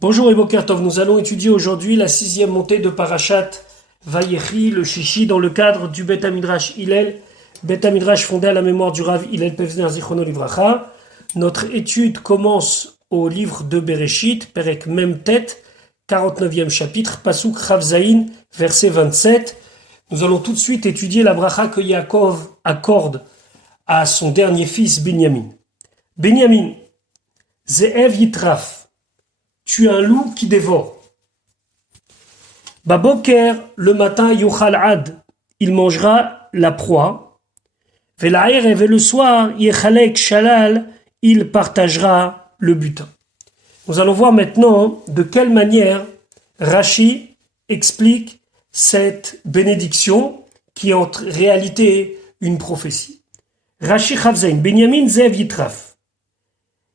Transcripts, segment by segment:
Bonjour et Boker Tov, nous allons étudier aujourd'hui la sixième montée de Parashat Vayechi, le Shishi, dans le cadre du Bet Midrash Hillel, Bet Midrash fondé à la mémoire du Rav Hillel Pevzner Zichrono Livracha. Notre étude commence au livre de Bereshit, Perek Mem Tet, 49e chapitre, Pasuk Rav Zayin, verset 27. Nous allons tout de suite étudier la bracha que Yaakov accorde à son dernier fils Binyamin. Binyamin, Ze'ev Yitraf, tu es un loup qui dévore. Baboker, le matin, Yochal Ad, il mangera la proie. Velaerev, et le soir, Yechalek Shalal, il partagera le butin. Nous allons voir maintenant de quelle manière Rashi explique cette bénédiction qui est en réalité une prophétie. Rashi Chavzain, Benyamin Zev Yitraf.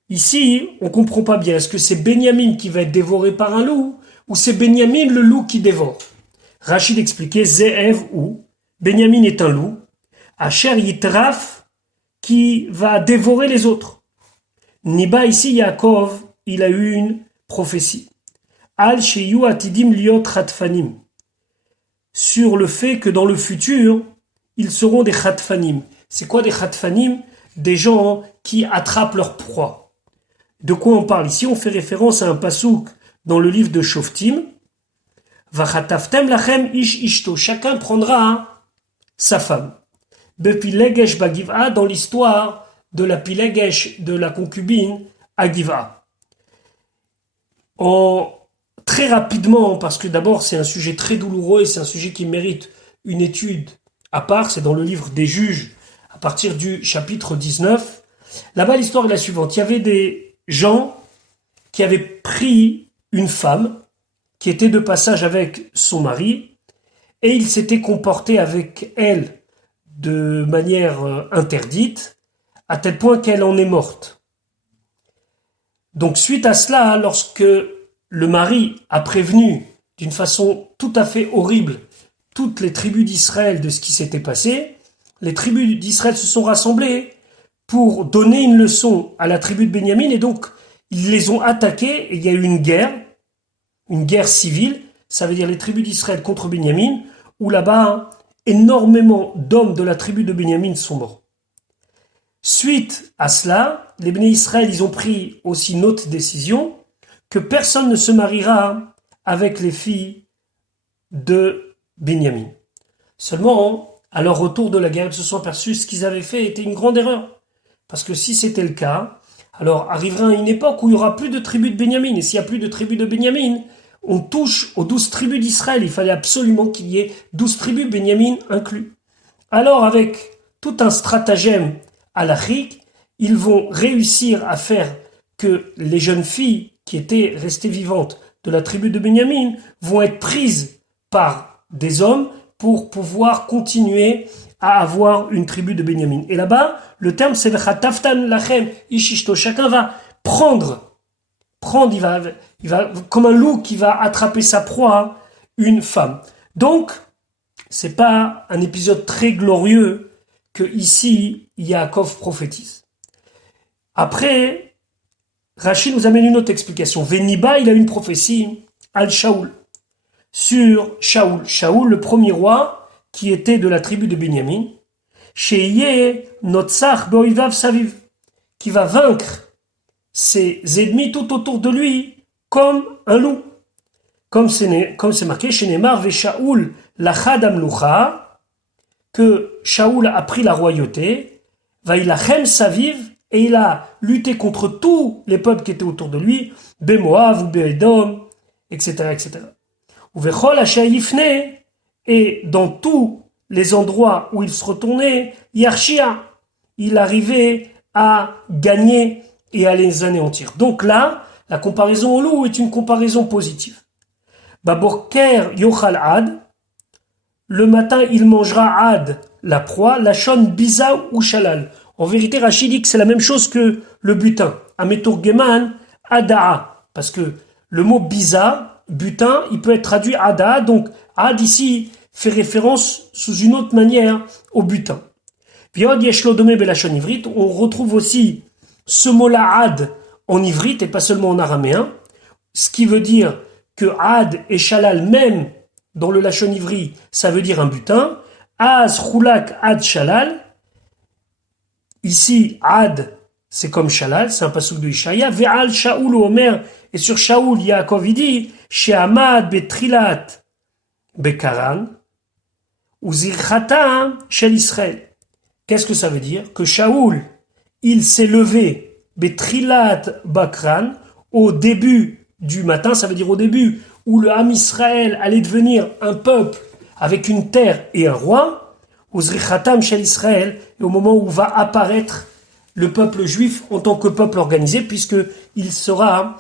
Ici, on ne comprend pas bien. Est-ce que c'est Benyamin qui va être dévoré par un loup ou c'est Benyamin le loup qui dévore? Rachid expliquait Ze'ev ou Benyamin est un loup, Asher Yitraf qui va dévorer les autres. Niba ici, Yaakov, il a eu une prophétie. Al Sheyu Atidim Liot Khatfanim. Sur le fait que dans le futur, ils seront des Khatfanim. C'est quoi des Khatfanim? Des gens qui attrapent leur proie. De quoi on parle ici? On fait référence à un pasouk dans le livre de Shoftim. Vachataftem lachem ish ishto. Chacun prendra sa femme. Bepilegesh bagiv'a, dans l'histoire de la pilegesh, de la concubine à Giv'a. Très rapidement, parce que d'abord c'est un sujet très douloureux et c'est un sujet qui mérite une étude à part, c'est dans le livre des Juges, à partir du chapitre 19. Là-bas, l'histoire est la suivante. Il y avait des gens qui avaient pris une femme qui était de passage avec son mari et il s'était comporté avec elle de manière interdite à tel point qu'elle en est morte. Donc suite à cela, lorsque le mari a prévenu d'une façon tout à fait horrible toutes les tribus d'Israël de ce qui s'était passé, les tribus d'Israël se sont rassemblées pour donner une leçon à la tribu de Benyamin, et donc ils les ont attaqués, et il y a eu une guerre civile, ça veut dire les tribus d'Israël contre Benyamin, où là-bas, énormément d'hommes de la tribu de Benyamin sont morts. Suite à cela, les Béné Israël, ils ont pris aussi une autre décision, que personne ne se mariera avec les filles de Benyamin. Seulement, à leur retour de la guerre, ils se sont aperçus que ce qu'ils avaient fait était une grande erreur. Parce que si c'était le cas, alors arrivera une époque où il n'y aura plus de tribus de Benyamin. Et s'il n'y a plus de tribus de Benyamin, on touche aux 12 tribus d'Israël. Il fallait absolument qu'il y ait 12 tribus, Benyamin inclus. Alors avec tout un stratagème halachique, ils vont réussir à faire que les jeunes filles qui étaient restées vivantes de la tribu de Benyamin vont être prises par des hommes pour pouvoir continuer à avoir une tribu de Benyamin. Et là-bas, le terme c'est Vechataftan lachem ishishto. Chacun va prendre, il va comme un loup qui va attraper sa proie, une femme. Donc, c'est pas un épisode très glorieux que ici Yaakov prophétise. Après, Rachid nous amène une autre explication. Veniba, il a une prophétie al Shaoul sur Shaoul. Shaoul, le premier roi qui était de la tribu de Benyamin, Sheye Notsach Boivav Saviv, qui va vaincre ses ennemis tout autour de lui comme un loup. Comme c'est marqué chez Neymar, Ve Shaoul Lachad Amlucha, que Shaoul a pris la royauté, Vailachem Saviv, et il a lutté contre tous les peuples qui étaient autour de lui, Bemoav ou Beedom, etc., etc. Ou Vechol Asher Yifne, et dans tous les endroits où il se retournait, Yarshia, il arrivait à gagner et à les anéantir. Donc là, la comparaison au loup est une comparaison positive. Baborker Yochal Ad, le matin il mangera Ad, la proie, Lachon Biza ou Shalal. En vérité, Rachid dit que c'est la même chose que le butin. Ametur Geman, Adaa, parce que le mot Biza, butin, il peut être traduit Adaa, donc Ad ici fait référence sous une autre manière au butin. Viod Yeshlodome Belachon Ivrit, on retrouve aussi ce mot-là Ad en ivrite et pas seulement en araméen. ce qui veut dire que Ad et Shalal, même dans le Lachon Ivri, ça veut dire un butin. Az, Chulak, Ad, Shalal. Ici, Ad, c'est comme Shalal, c'est un passouk de Ishaïa. Ve'al Shaoul ou Omer, et sur Shaoul, Yaakov, il dit, She'amad betrilat bekaran, ou zirchata shel Israël. Qu'est-ce que ça veut dire? Que Shaoul, il s'est levé, betrilat bakran, au début du matin, ça veut dire au début où le Ham Israël allait devenir un peuple avec une terre et un roi, au zrichatam shel Israël, et au moment où va apparaître le peuple juif en tant que peuple organisé, puisqu'il sera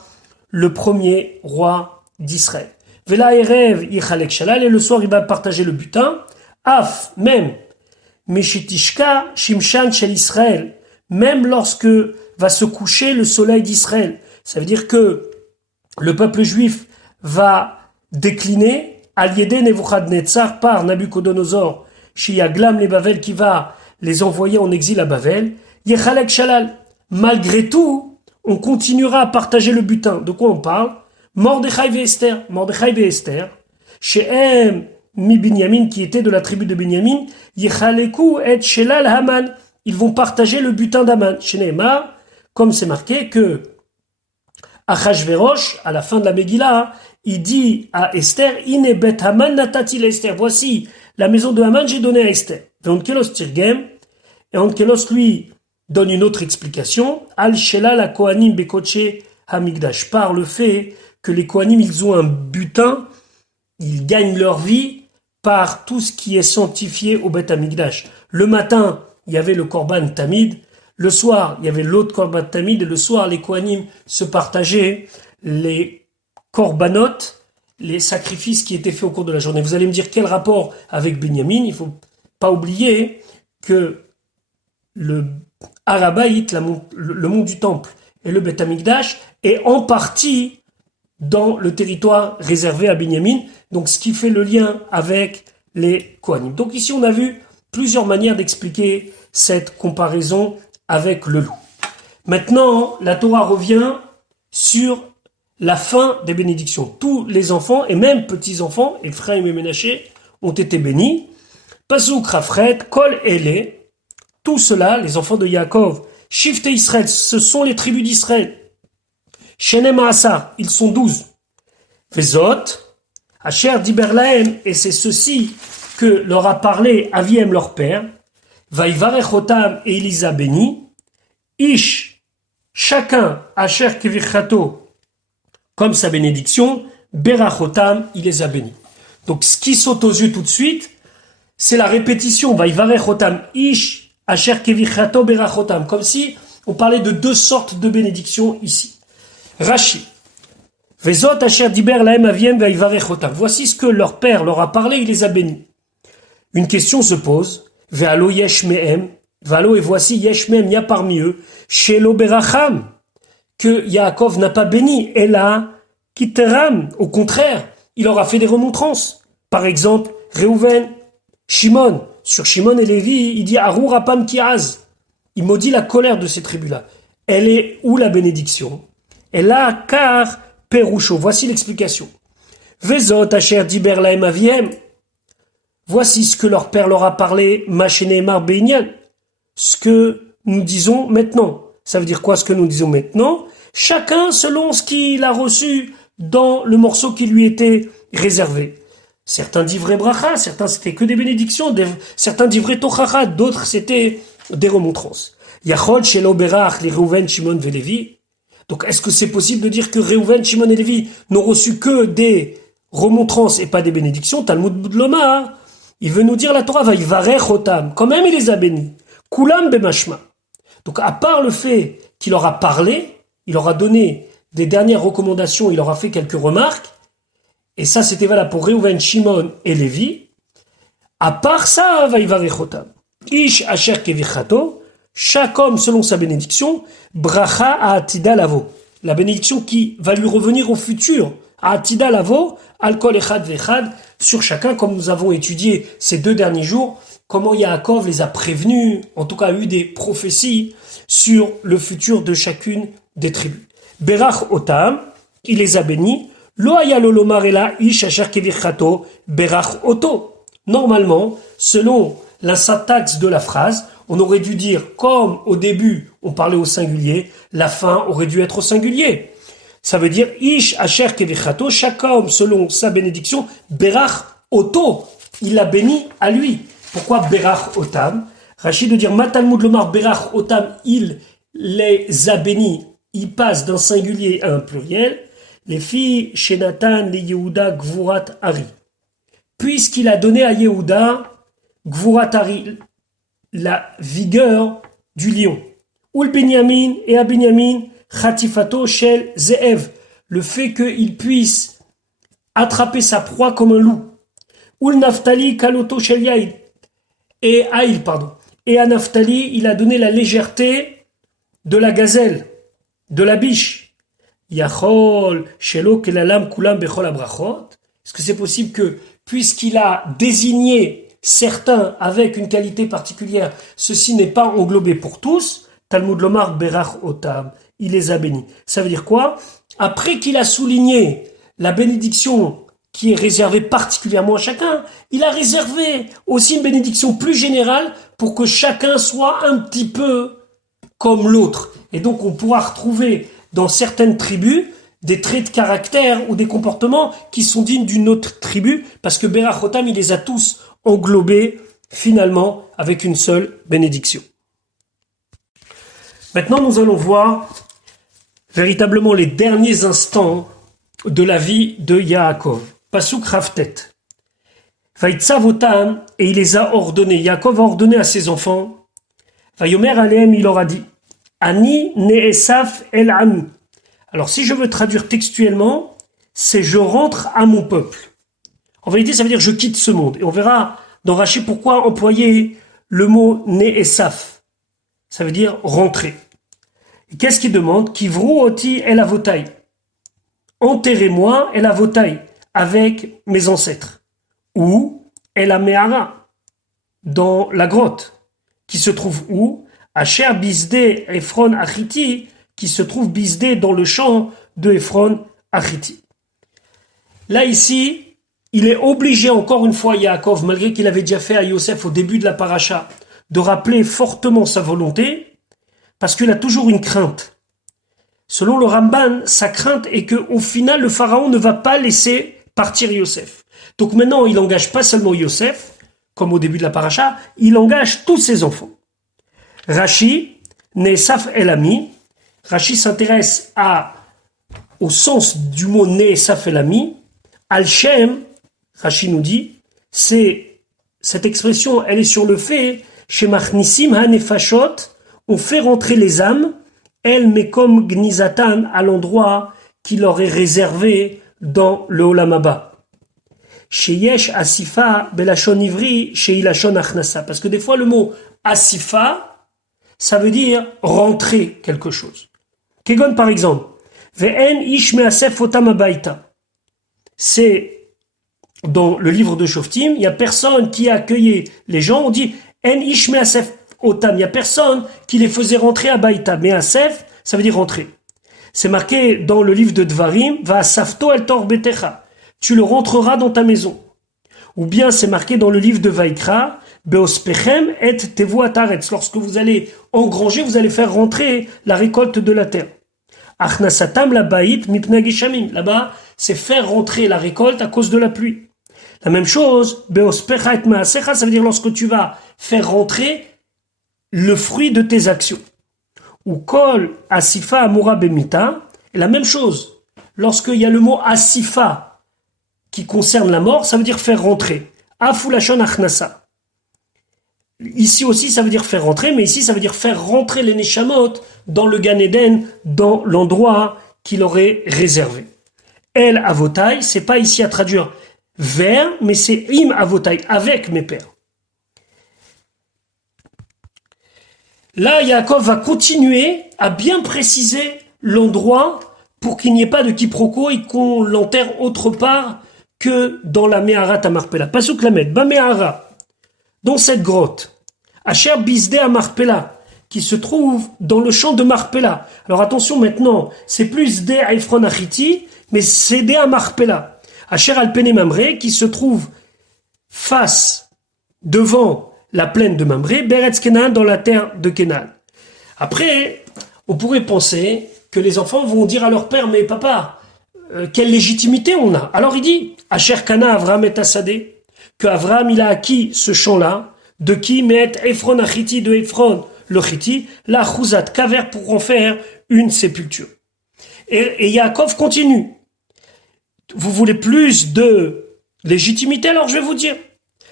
le premier roi d'Israël. Vela erev yichalek shalal, et le soir il va partager le butin, af, même, meshitishka shimshan shel Israël, même lorsque va se coucher le soleil d'Israël. Ça veut dire que le peuple juif va décliner al yedé Nebuchadnezzar par Nabucodonosor, Shiyaglam les Bavel qui va les envoyer en exil à Bavel. Yechalek Shalal. Malgré tout, on continuera à partager le butin. De quoi on parle? Mordechai et Esther. Mordechai et Esther. Shehem mi Binyamin qui était de la tribu de Binyamin. Yechaleku et Shelal Haman. Ils vont partager le butin d'Aman. Chez Nehemar, comme c'est marqué que Achashverosh, à la fin de la Megillah, il dit à Esther, Ine bet Haman natati la Esther. Voici la maison de Haman, j'ai donné à Esther. Et Onkelos Tirgem, et Onkelos lui donne une autre explication. Al Shela la Kohanim Bekoche Hamigdash. Par le fait que les Kohanim, ils ont un butin, ils gagnent leur vie par tout ce qui est sanctifié au Bet Hamikdash. Le matin, il y avait le Korban Tamid. Le soir, il y avait l'autre Korban Tamid. Et le soir, les Kohanim se partageaient les Korbanot, les sacrifices qui étaient faits au cours de la journée. Vous allez me dire quel rapport avec Binyamin? Il ne faut pas oublier que le Arabaït, le mont du Temple et le Bet Hamikdash est en partie dans le territoire réservé à Binyamin. Donc, ce qui fait le lien avec les Kohanim. Donc, ici, on a vu plusieurs manières d'expliquer cette comparaison avec le loup. Maintenant, la Torah revient sur la fin des bénédictions. Tous les enfants, et même petits-enfants, Ephraim et Ménaché, ont été bénis. Pasuk Rafret, Kol Ele, tout cela, les enfants de Yaakov, Shifte Israël, ce sont les tribus d'Israël. Shenem Asar, ils sont 12. Vezot, Asher Diberlaem, et c'est ceci que leur a parlé Aviem leur père, Vaïvarechotam, et il les a bénis. Ish, chacun, Asher Kevichato, comme sa bénédiction, Berachotam, il les a bénis. Donc ce qui saute aux yeux tout de suite, c'est la répétition, Vaïvarechotam, Ish, Asher Kevichato, Berachotam, comme si on parlait de deux sortes de bénédictions ici. Rashi, Vezot Asher Diber Laem Aviem Vaïvarechotam. Voici ce que leur père leur a parlé, il les a bénis. Une question se pose, Ve'alo yesh mehem, Valo et voici yesh mehem, il y a parmi eux, Shelo Beracham, que Yaakov n'a pas béni, et là, Kiteram, au contraire, il leur a fait des remontrances. Par exemple, Reuven, Shimon, sur Shimon et Lévi, il dit Arou Rapam Kiaz. Il maudit la colère de ces tribus-là. Elle est où la bénédiction? Elle a car Perusho. Voici l'explication. Vezot Asher Diber Laem Aviem. Voici ce que leur père leur a parlé, Machénémar Beignan. Ce que nous disons maintenant. Ça veut dire quoi ce que nous disons maintenant? Chacun selon ce qu'il a reçu dans le morceau qui lui était réservé. Certains dit vrai bracha, certains c'était que des bénédictions, certains dit vrai tochacha, d'autres c'était des remontrances. Yachol shelo berach les Reuven, Shimon et Lévi. Donc est-ce que c'est possible de dire que Reuven, Shimon et Lévi n'ont reçu que des remontrances et pas des bénédictions? Talmud Boudlomar, il veut nous dire la Torah va yivarech otam, quand même il les a bénis. Kulam bemashma. Donc à part le fait qu'il leur a parlé, il leur a donné des dernières recommandations, il leur a fait quelques remarques, et ça c'était valable pour Reuven, Shimon et Lévi. À part ça, va yivarechotam. Ish asher kevichato, chaque homme selon sa bénédiction, bracha atida lavo. La bénédiction qui va lui revenir au futur. Atida lavo, alkol echad vechad, sur chacun, comme nous avons étudié ces 2 derniers jours, comment Yaakov les a prévenus, en tout cas a eu des prophéties sur le futur de chacune des tribus. Berach otam, il les a bénis. Lo hayalo lomar ela ish asher kevichato berach oto. Normalement, selon la syntaxe de la phrase, on aurait dû dire, comme au début on parlait au singulier, la fin aurait dû être au singulier. Ça veut dire ish asher kevichato, chaque homme selon sa bénédiction, berach oto, il l'a béni à lui. Pourquoi berach otam? Rachid de dire matalmud lomar berach otam, il les a bénis, il passe d'un singulier à un pluriel. Les filles chez Nathan, les Yehuda, Gvurat Ari. Puisqu'il a donné à Yehuda, Gvurat Ari, la vigueur du lion. Ou le Benyamin et à Benyamin, Khatifato Shel Zeev, le fait qu'il puisse attraper sa proie comme un loup. Ou le Naftali Kaloto Shel Yaïl, et Aïl, pardon. Et à Naftali, il a donné la légèreté de la gazelle, de la biche. Yachol, Shelo, Kelalam, Kulam, Bechol, Abrachot. Est-ce que c'est possible que, puisqu'il a désigné certains avec une qualité particulière, ceci n'est pas englobé pour tous? Talmud Lomar, Berach Otam, il les a bénis. Ça veut dire quoi? Après qu'il a souligné la bénédiction qui est réservée particulièrement à chacun, il a réservé aussi une bénédiction plus générale pour que chacun soit un petit peu comme l'autre. Et donc on pourra retrouver dans certaines tribus, des traits de caractère ou des comportements qui sont dignes d'une autre tribu, parce que Berach Otam, il les a tous englobés, finalement, avec une seule bénédiction. Maintenant, nous allons voir véritablement les derniers instants de la vie de Yaakov. Pasuk Raftet. Vaïtsav Otam, et il les a ordonnés. Yaakov a ordonné à ses enfants. Vayomer Aleem, il leur a dit. Ani ne'esaf el ami. Alors si je veux traduire textuellement, c'est je rentre à mon peuple. En vérité, ça veut dire je quitte ce monde. Et on verra dans Rachi pourquoi employer le mot ne'esaf. Ça veut dire rentrer. Et qu'est-ce qu'il demande? Kivru oti el avotai. Enterrez-moi el avotai avec mes ancêtres. Ou el ameara, dans la grotte, qui se trouve où? Asher Bisdé Ephron Achiti, qui se trouve Bisdé dans le champ de Ephron Achiti. Là, ici, il est obligé, encore une fois, Yaakov, malgré qu'il avait déjà fait à Yosef au début de la paracha, de rappeler fortement sa volonté, parce qu'il a toujours une crainte. Selon le Ramban, sa crainte est qu'au final, le pharaon ne va pas laisser partir Yosef. Donc maintenant, il engage pas seulement Yosef, comme au début de la paracha, il engage tous ses enfants. Rashi, Ne'esaf el ami. Rashi s'intéresse au sens du mot Ne'esaf el ami. Al-Shem, Rashi nous dit, cette expression, elle est sur le fait, chez Machnissim ha-nefashot, on fait rentrer les âmes, el mekom gnizatan, à l'endroit qui leur est réservé dans le Olam Haba. Chez Yesh Asifa, Belashon Ivri, chez Ilashon Achnasa. Parce que des fois, le mot Asifa, ça veut dire rentrer quelque chose. Kegon par exemple, Ve'en ish me'asef otam habayta. C'est dans le livre de Shoftim, il n'y a personne qui a accueilli les gens, on dit En ish me'asef otam, il n'y a personne qui les faisait rentrer à Baïta. Me'asef, ça veut dire rentrer. C'est marqué dans le livre de Dvarim, Va'asafto el tor betecha, tu le rentreras dans ta maison. Ou bien c'est marqué dans le livre de Vaikra, Beospechem et tevu ataretz. Lorsque vous allez engranger, vous allez faire rentrer la récolte de la terre. Achnasatam la baït mipna gishamim. Là-bas, c'est faire rentrer la récolte à cause de la pluie. La même chose, Beospecha et maasecha, ça veut dire lorsque tu vas faire rentrer le fruit de tes actions. Ou kol asifa amura bemita. Et la même chose, lorsqu'il y a le mot asifa qui concerne la mort, ça veut dire faire rentrer. Afulashon achnasa. Ici aussi, ça veut dire faire rentrer, mais ici, ça veut dire faire rentrer les Neshamot dans le Gan Eden, dans l'endroit qu'il aurait réservé. El avotai, c'est pas ici à traduire vers, mais c'est im avotai, avec mes pères. Là, Yaakov va continuer à bien préciser l'endroit pour qu'il n'y ait pas de quiproquo et qu'on l'enterre autre part que dans la Meharat à Marpella. Pasuk Lamed, ba Mehara, dans cette grotte, Asher Bisdé à Marpella, qui se trouve dans le champ de Marpella. Alors attention maintenant, c'est plus des à Ephron Achiti, mais c'est des à Marpella. Asher Alpene Mamré, qui se trouve face, devant la plaine de Mamré, Beretz Kenan, dans la terre de Kenan. Après, on pourrait penser que les enfants vont dire à leur père, mais papa, quelle légitimité on a? Alors il dit, Asher Kana Avram et Assadé, que Avram il a acquis ce champ-là, de qui met Ephron Achiti, de Ephron le Chiti, la Chouzat Kaver pour en faire une sépulture. Et Yaakov continue. Vous voulez plus de légitimité? Alors je vais vous dire.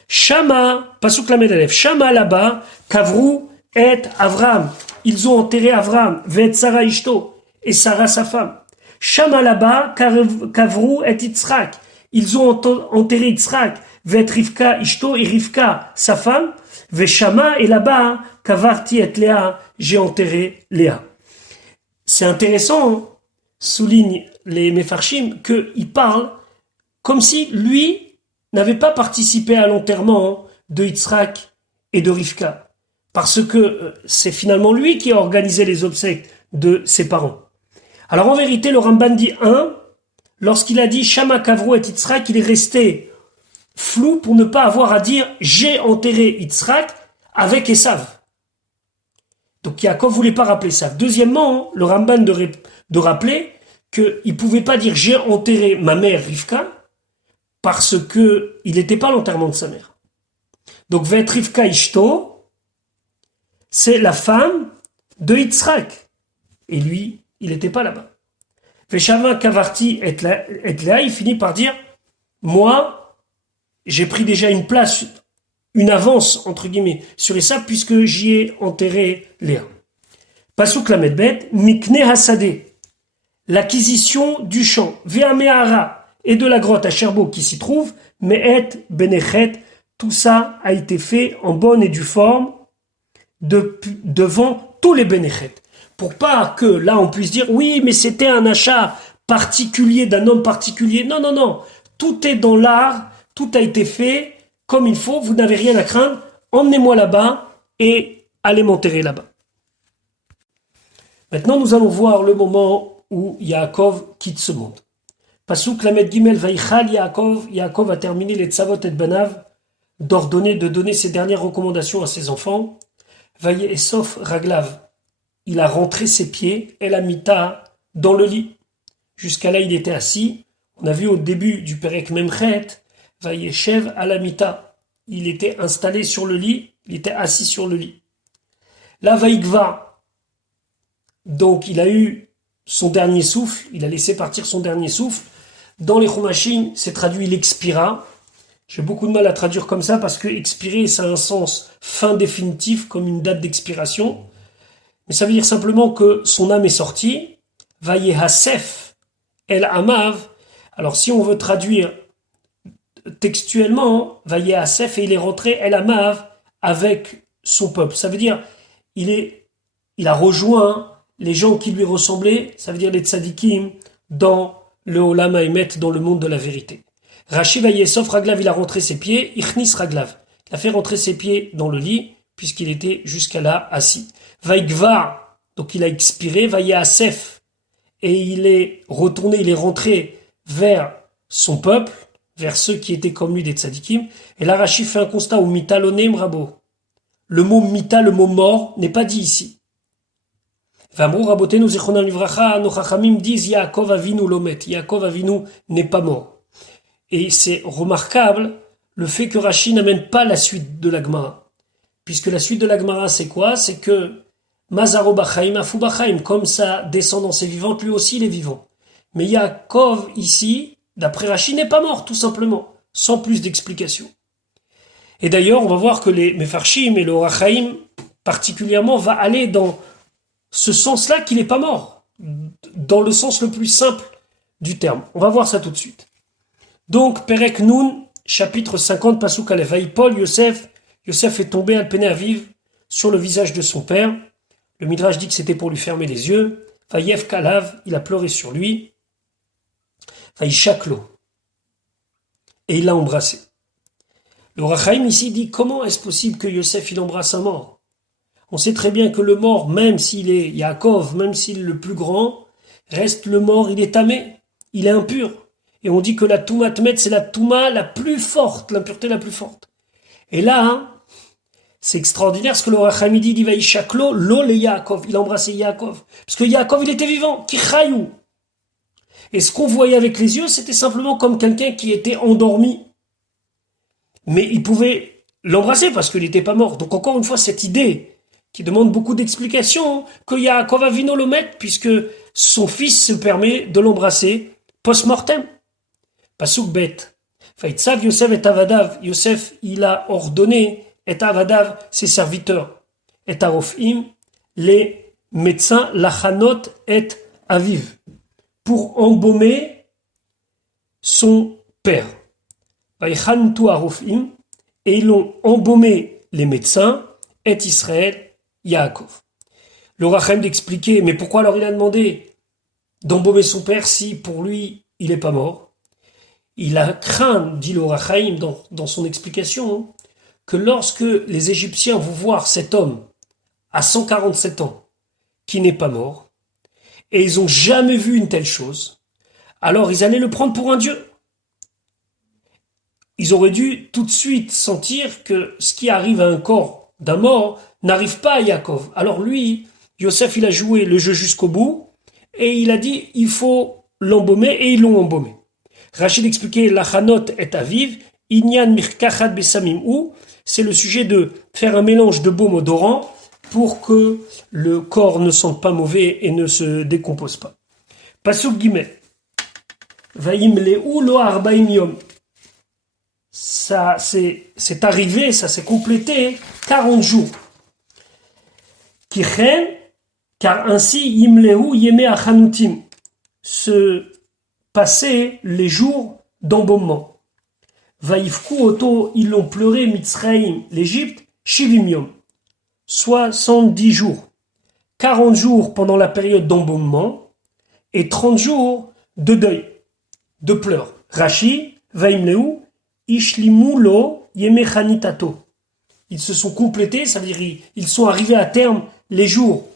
Shama, Pasuk Lamed Aleph, Shama là-bas, Kavrou et Avram. Ils ont enterré Avram, Vet Sarah Ishto, et Sarah sa femme. Shama là-bas, Kavrou et Yitzhak. Ils ont enterré Yitzhak, Vet Rivka Ishto, et Rivka sa femme. Veshama, et là-bas, Kavarti et Léa, j'ai enterré Léa. C'est intéressant, hein, souligne les Mefarshim, qu'il parle comme si lui n'avait pas participé à l'enterrement de Yitzhak et de Rivka. Parce que c'est finalement lui qui a organisé les obsèques de ses parents. Alors en vérité, le Ramban dit lorsqu'il a dit Shama Kavru et Yitzhak, il est resté flou pour ne pas avoir à dire j'ai enterré Yitzhak avec Esav. Donc Yaakov voulait pas rappeler ça. Deuxièmement, le Ramban de rappeler qu'il ne pouvait pas dire j'ai enterré ma mère Rivka parce que il n'était pas l'enterrement de sa mère. Donc Vet Rivka Ishto, c'est la femme de Yitzhak. Et lui, il n'était pas là-bas. Veshama Kavarti et Léa, il finit par dire moi, j'ai pris déjà une place, une avance, entre guillemets, sur Esav, puisque j'y ai enterré Léa. Pasuk Lamed Bet, Mikne Hasadeh, l'acquisition du champ, Ve'amehara, et de la grotte à Cherbo qui s'y trouve, Me'et Benechet, tout ça a été fait en bonne et due forme devant tous les Benechet. Pour pas que là on puisse dire, oui, mais c'était un achat particulier d'un homme particulier. Non, non, non. Tout est dans l'art. Tout a été fait comme il faut, vous n'avez rien à craindre, emmenez-moi là-bas et allez m'enterrer là-bas. Maintenant, nous allons voir le moment où Yaakov quitte ce monde. Pasuk Lamed Gimel Vaïchal Yaakov a terminé les Tzavot et Banav de donner ses dernières recommandations à ses enfants. Vaïe Esof Raglav, il a rentré ses pieds, El Amita, dans le lit. Jusqu'à là, il était assis. On a vu au début du Perek Memchet, Vayeshev Alamita. Il était installé sur le lit, il était assis sur le lit. Là, Vaïgva. Donc, il a eu son dernier souffle, il a laissé partir son dernier souffle. Dans les Chumashim, c'est traduit il expira. J'ai beaucoup de mal à traduire comme ça parce que expirer, ça a un sens fin définitif, comme une date d'expiration. Mais ça veut dire simplement que son âme est sortie. Vayehasef El Amav. Alors, si on veut traduire textuellement, Vayehasef, et il est rentré El Amav avec son peuple. Ça veut dire, il a rejoint les gens qui lui ressemblaient, ça veut dire les tzadikim, dans le Olam Haemet, dans le monde de la vérité. Rashi Vayesov Raglav, il a rentré ses pieds, Ichnis Raglav, il a fait rentrer ses pieds dans le lit, puisqu'il était jusqu'à là assis. Vaïgva, donc il a expiré, Vayehasef, et il est retourné, il est rentré vers son peuple, vers ceux qui étaient comme lui des tzadikim. Et là, Rashi fait un constat où mita lonem rabo. Le mot mita, le mot mort, n'est pas dit ici. Vamrou rabotenu zichronam livracha, nos chachamim disent Yaakov Avinu lomet. Yaakov Avinu n'est pas mort. Et c'est remarquable le fait que Rashi n'amène pas la suite de la Gemara. Puisque la suite de la Gemara, c'est quoi? C'est que Mazaro Bachaim, Afu Bachaim, comme sa descendance est vivante, lui aussi il est vivant. Mais Yaakov, ici, d'après Rashi, n'est pas mort, tout simplement, sans plus d'explication. Et d'ailleurs, on va voir que les Mefarshim et le Orachaim, particulièrement, va aller dans ce sens-là qu'il n'est pas mort, dans le sens le plus simple du terme. On va voir ça tout de suite. Donc, Perek Nun, chapitre 50, Pasuk Aleph, Vaïpol, Yosef est tombé al Pene Aviv sur le visage de son père. Le Midrash dit que c'était pour lui fermer les yeux. Vaïev Kalav, il a pleuré sur lui. Vaïchaklo. Et il l'a embrassé. Le Rachaim ici dit, comment est-ce possible que Yosef il embrasse un mort? On sait très bien que le mort, même s'il est Yaakov, même s'il est le plus grand, reste le mort, il est tamé, il est impur. Et on dit que la Toumat Met, c'est la Touma la plus forte, l'impureté la plus forte. Et là, hein, c'est extraordinaire ce que le Racham dit, il va Ishaklo, lo le Yaakov, il embrassait Yaakov. Parce que Yaakov, il était vivant, Kichayou. Et ce qu'on voyait avec les yeux, c'était simplement comme quelqu'un qui était endormi. Mais il pouvait l'embrasser parce qu'il n'était pas mort. Donc encore une fois, cette idée qui demande beaucoup d'explications, que Yaakov Avino le met, puisque son fils se permet de l'embrasser post-mortem. Pasuk bet. Faïtsav Yosef et Avadav. Yosef, il a ordonné, et Avadav, ses serviteurs, et Arofim, les médecins, lachanot et aviv, pour embaumer son père. Vaïchantu Arofim, et ils l'ont embaumé les médecins, et Israël, Yaakov. Le Rachem d'expliquer, mais pourquoi alors il a demandé d'embaumer son père si pour lui il n'est pas mort? Il a craint, dit le Rachem dans son explication, que lorsque les Égyptiens vont voir cet homme à 147 ans qui n'est pas mort, et ils n'ont jamais vu une telle chose, alors ils allaient le prendre pour un dieu. Ils auraient dû tout de suite sentir que ce qui arrive à un corps d'un mort n'arrive pas à Yaakov. Alors lui, Yosef, il a joué le jeu jusqu'au bout, et il a dit, il faut l'embaumer, et ils l'ont embaumé. Rachid expliquait, la chanot est aviv, inyan mirkachat besamim ou, c'est le sujet de faire un mélange de baume odorant pour que le corps ne sente pas mauvais et ne se décompose pas. Pasuk guillemets. Vaïm le'u lo arbaim yom. Ça, c'est arrivé, ça s'est complété 40 jours. Kichen, car ainsi, yimlehu yeme achanutim, se passaient les jours d'embaumement. Vaïfku oto, ils l'ont pleuré, Mitzraïm, l'Égypte, shivim yom, 70 jours. 40 jours pendant la période d'embaumement et 30 jours de deuil, de pleurs. Rashi, vaïmlehu, ishlimulo yemechanitato. Ils se sont complétés, ça veut dire ils sont arrivés à terme les jours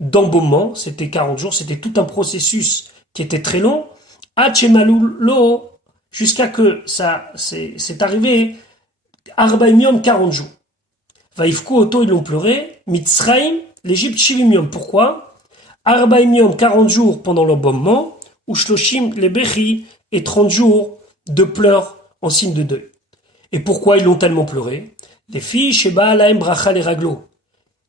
d'embaumement, c'était 40 jours, c'était tout un processus qui était très long, Hachemalulo, jusqu'à que ça c'est arrivé, Arbaim yom, 40 jours. Vaïfku oto, ils l'ont pleuré, Mitzraïm, l'Égypte, Shivim yom. Pourquoi? Arbaim yom, 40 jours pendant l'embaumement, ou Shloshim, les Bechi, et 30 jours de pleurs en signe de deuil. Et pourquoi ils l'ont tellement pleuré? Les filles, Sheba Alaim Bracha les raglos.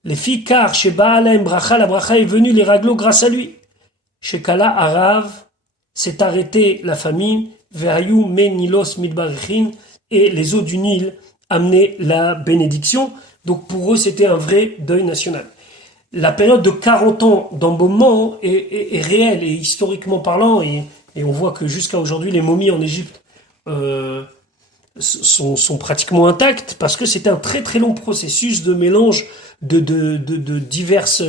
Les filles, car Sheba Alaim Bracha, la Bracha est venue les raglos grâce à lui. Shekala Arav, s'est arrêté la famine, Vehayu Menilos Midbarichin, et les eaux du Nil amenaient la bénédiction. Donc pour eux, c'était un vrai deuil national. La période de 40 ans d'embaumement est réelle et historiquement parlant, et on voit que jusqu'à aujourd'hui, les momies en Égypte sont pratiquement intactes parce que c'était un très très long processus de mélange de diverses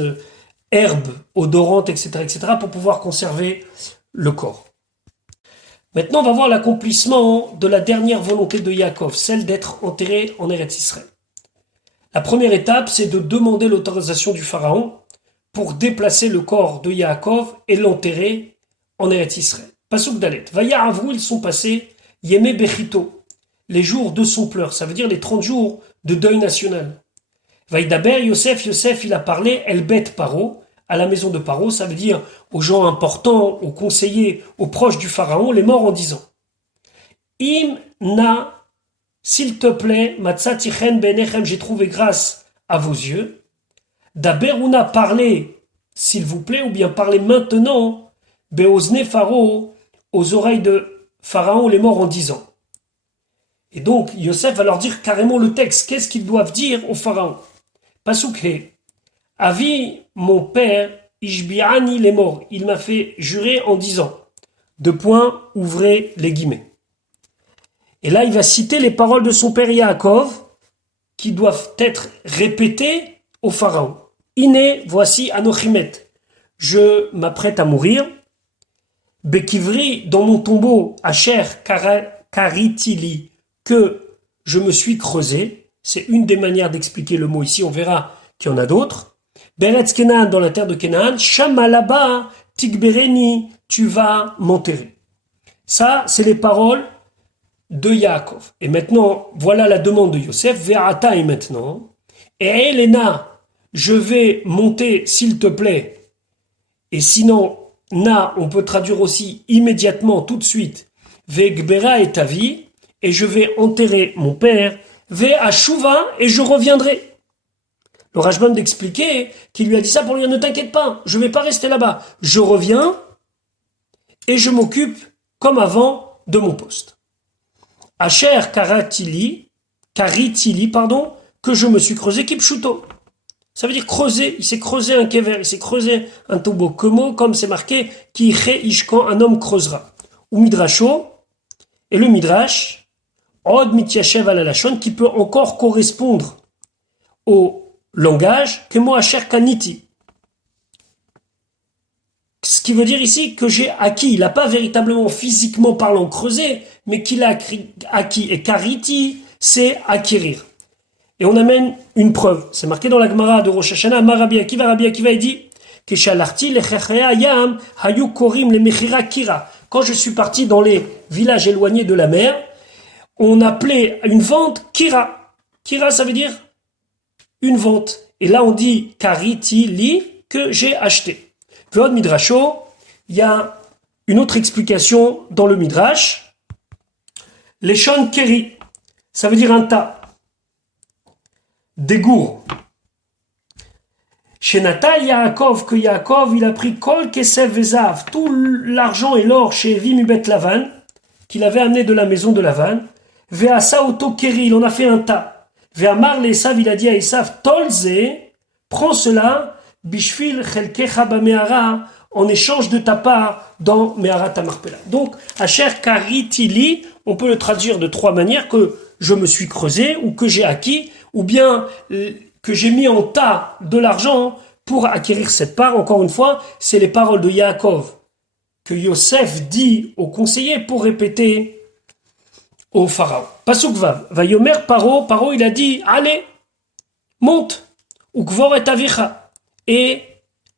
herbes odorantes, etc., pour pouvoir conserver le corps. Maintenant, on va voir l'accomplissement de la dernière volonté de Yaakov, celle d'être enterré en Eretz Israël. La première étape, c'est de demander l'autorisation du pharaon pour déplacer le corps de Yaakov et l'enterrer en Eretz Israël. Pasuk Dalet. Vaya Avrou, ils sont passés Yemé Bechito, les jours de son pleur, ça veut dire les 30 jours de deuil national. Vaïdaber Yosef, il a parlé El Bet Paro, à la maison de Paro, ça veut dire aux gens importants, aux conseillers, aux proches du pharaon, les morts en disant Im na, s'il te plaît, matzatichen benechem, j'ai trouvé grâce à vos yeux. Daberuna, parlez, s'il vous plaît, ou bien parlez maintenant, beozne Pharaon, aux oreilles de Pharaon, les morts en disant. Et donc, Yosef va leur dire carrément le texte. Qu'est-ce qu'ils doivent dire au pharaon? Pasukhe. Avi, mon père, Ishbiani, les morts. Il m'a fait jurer en disant. Deux points, ouvrez les guillemets. Et là, il va citer les paroles de son père Yaakov qui doivent être répétées au pharaon. Iné, voici Anochimet. Je m'apprête à mourir. Bekivri, dans mon tombeau, Asher Karitili, que je me suis creusé. C'est une des manières d'expliquer le mot ici. On verra qu'il y en a d'autres. Beretz Kenan, dans la terre de Kenan, Shama là-bas, Tikbereni, tu vas m'enterrer. Ça, c'est les paroles de Yaakov. Et maintenant, voilà la demande de Yosef, Ve'ata et maintenant, et Elena, je vais monter s'il te plaît, et sinon, Na, on peut traduire aussi immédiatement, tout de suite, Ve'gbera et ta vie, et je vais enterrer mon père, Ve'ashuva, et je reviendrai. Le Rajbam d'expliquer qu'il lui a dit ça pour lui dire ne t'inquiète pas, je ne vais pas rester là-bas. Je reviens et je m'occupe comme avant de mon poste. Asher karitili, que je me suis creusé kipshuto. Ça veut dire creuser, il s'est creusé un kever, il s'est creusé un tombeau. Comme c'est marqué, ki che ishkan, un homme creusera. Ou midrasho, et le midrash, od mityashev ala lashon, qui peut encore correspondre au langage, que moi cher kaniti. Ce qui veut dire ici que j'ai acquis, il n'a pas véritablement physiquement parlant creusé, mais qu'il a acquis. Et kariti, c'est acquérir. Et on amène une preuve. C'est marqué dans la Gemara de Rosh Hashanah, Rabbi Akiva il dit que shalarti lechechea yam hayu korim le mechira kira. Quand je suis parti dans les villages éloignés de la mer, on appelait une vente kira. Kira, ça veut dire une vente. Et là, on dit kariti li, que j'ai acheté. Puis, midrasho, il y a une autre explication dans le midrash. Leshon keri, ça veut dire un tas. Des gourds. Chez Natal Yaakov, que Yaakov, il a pris kol kesef vezav, tout l'argent et l'or chez Vimubet Lavan, qu'il avait amené de la maison de Lavan. Veasa auto keri, il en a fait un tas. Ve'amar l'Esav, il a dit à Esav, Tolze, prends cela, bishvil chelkecha b'me'ara, en échange de ta part dans Me'arat Tamarpela. Donc, Asher karitili, on peut le traduire de trois manières, que je me suis creusé, ou que j'ai acquis, ou bien que j'ai mis en tas de l'argent pour acquérir cette part. Encore une fois, c'est les paroles de Yaakov que Yosef dit au conseiller pour répéter au pharaon. Pasuk Vav, Vayomer Paro il a dit, allez, monte, ukvor et avicha, et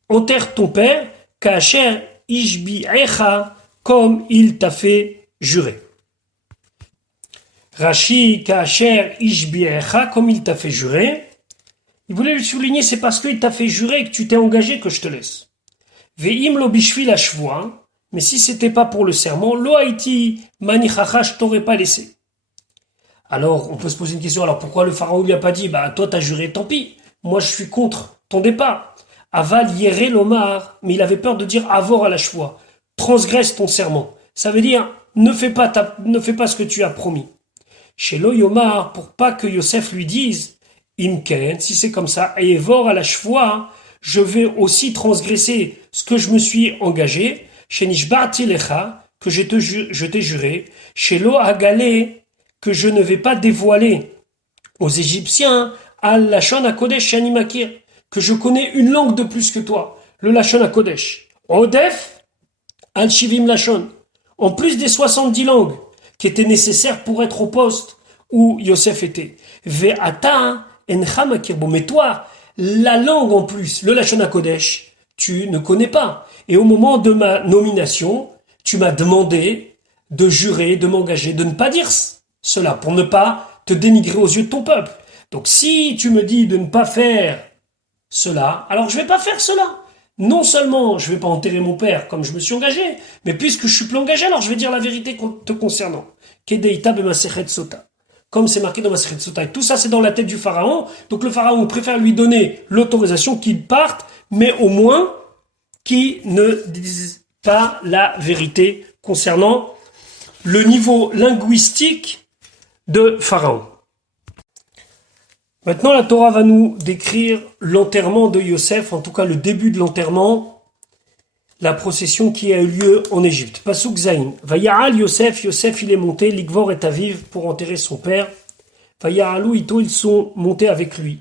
enterre ton père, kacher ishbi'echa, comme il t'a fait jurer. Rashi, kacher ishbi'echa, comme il t'a fait jurer. Il voulait lui souligner, c'est parce qu'il t'a fait jurer et que tu t'es engagé que je te laisse. Ve'im lo bishvil hashvua, mais si c'était pas pour le serment, lo haïti manichacha, je t'aurais pas laissé. Alors, on peut se poser une question, alors pourquoi le pharaon lui a pas dit, bah toi t'as juré, tant pis, moi je suis contre ton départ. Aval yere lomar, mais il avait peur de dire avor à la choix, transgresse ton serment. Ça veut dire, ne fais pas ce que tu as promis. Chez Lo Yomar, pour pas que Yosef lui dise, Imken, si c'est comme ça, et evor à la choix, je vais aussi transgresser ce que je me suis engagé, chez Nishba'ti lecha, que je t'ai juré, chez Lo Hagalé, que je ne vais pas dévoiler aux Égyptiens, al Lashon HaKodesh Shani Makir, que je connais une langue de plus que toi, le Lashon HaKodesh. Odef, al Shivim Lashon, en plus des 70 langues qui étaient nécessaires pour être au poste où Yosef était. Ve'ata encha makir bo, mais toi, la langue en plus, le Lashon HaKodesh, tu ne connais pas. Et au moment de ma nomination, tu m'as demandé de jurer, de m'engager, de ne pas dire cela, pour ne pas te dénigrer aux yeux de ton peuple. Donc si tu me dis de ne pas faire cela, alors je ne vais pas faire cela. Non seulement je ne vais pas enterrer mon père comme je me suis engagé, mais puisque je suis plus engagé, alors je vais dire la vérité te concernant. Kedeita b'masechet sota. Comme c'est marqué dans Masechet Sota. Et tout ça, c'est dans la tête du pharaon. Donc le pharaon préfère lui donner l'autorisation qu'il parte, mais au moins qu'il ne dise pas la vérité concernant le niveau linguistique de Pharaon. Maintenant, la Torah va nous décrire l'enterrement de Yosef, en tout cas le début de l'enterrement, la procession qui a eu lieu en Égypte. Pasuk Zayin. Vaya'al Yosef, il est monté, Ligvor et Aviv, pour enterrer son père. Vaya'alu Ito, ils sont montés avec lui.